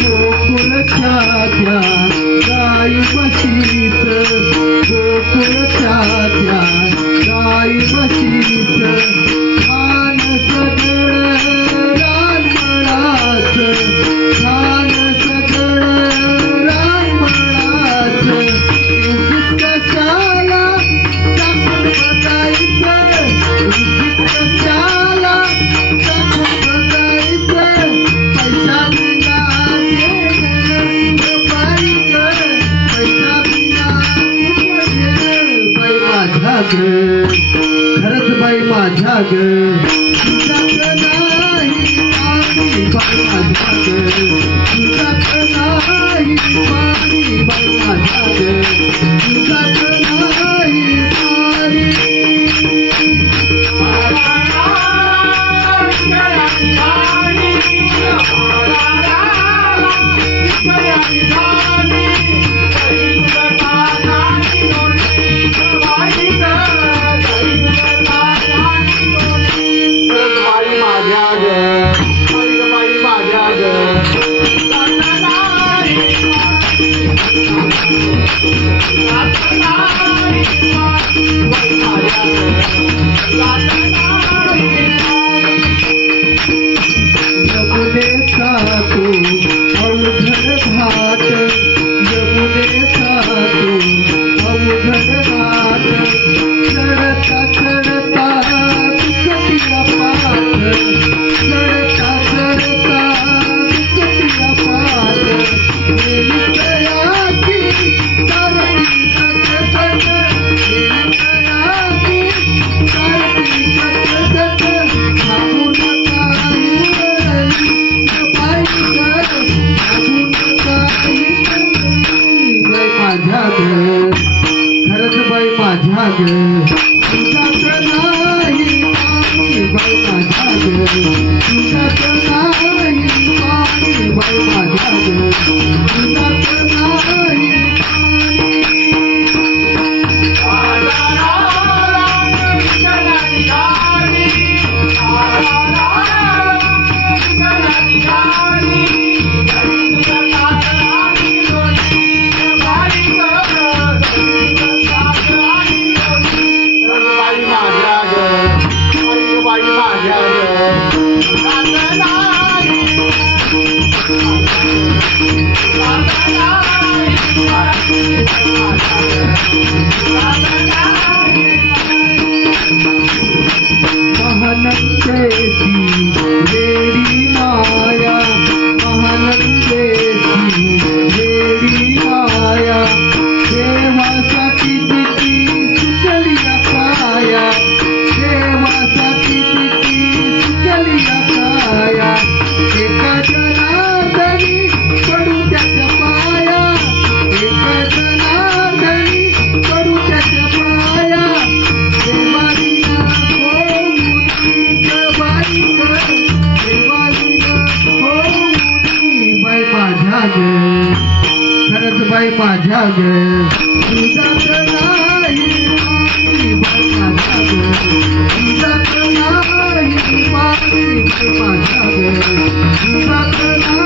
गोकुळच्या त्या गाई म्हशीत, गोकुळच्या त्या गाई म्हशीत, छान सगळं रानमळात, छान सगळं रानमळात. उगीच कशाला टाकून बसायचं, उगीच कशाला टाकून बसायचं. पैसा बिना बाई माझ्या ग, खरंच बाई माझ्या ग, तुझ्यात नाही पाणी बाई माझ्या ग, तुझ्यात नाही पाणी बाई माझ्या ग, तुझ्यात नाही पाणी. यमुनेचा तू अवघड घाट, यमुनेचा तू अवघड घाट, चढता चढता कटिया पाठ, चढता चढता कटिया पाठ. गेली तयाची सारखी सटसट, गेली तयाची सारखी सटसट. थांबू नका माझ्या ग, खरंच बाई माझ्या ग, तुझ्यात नाही पाणी बाई माझ्या ग, तुझ्यात नाही पाणी बाई माझ्या ग, तुझ्यात नाही महानंदेची वेडी माया, महानंदेची वेडी माया. देवासाठी तिची सुचलिया पाया, देवासाठी तिची सुचलिया पाया. एका जनार्दनी पडू त्याच्या पाया, एका जनार्दनी पडू त्याच्या पाया. देवालीला बाई माझ्या ग, खरंच बाई माझ्या ग, तुझ्यात नाही पाणी बाई माझ्या ग, तुझ्यात नाही पाणी बाई माझ्या ग, तुझ्यात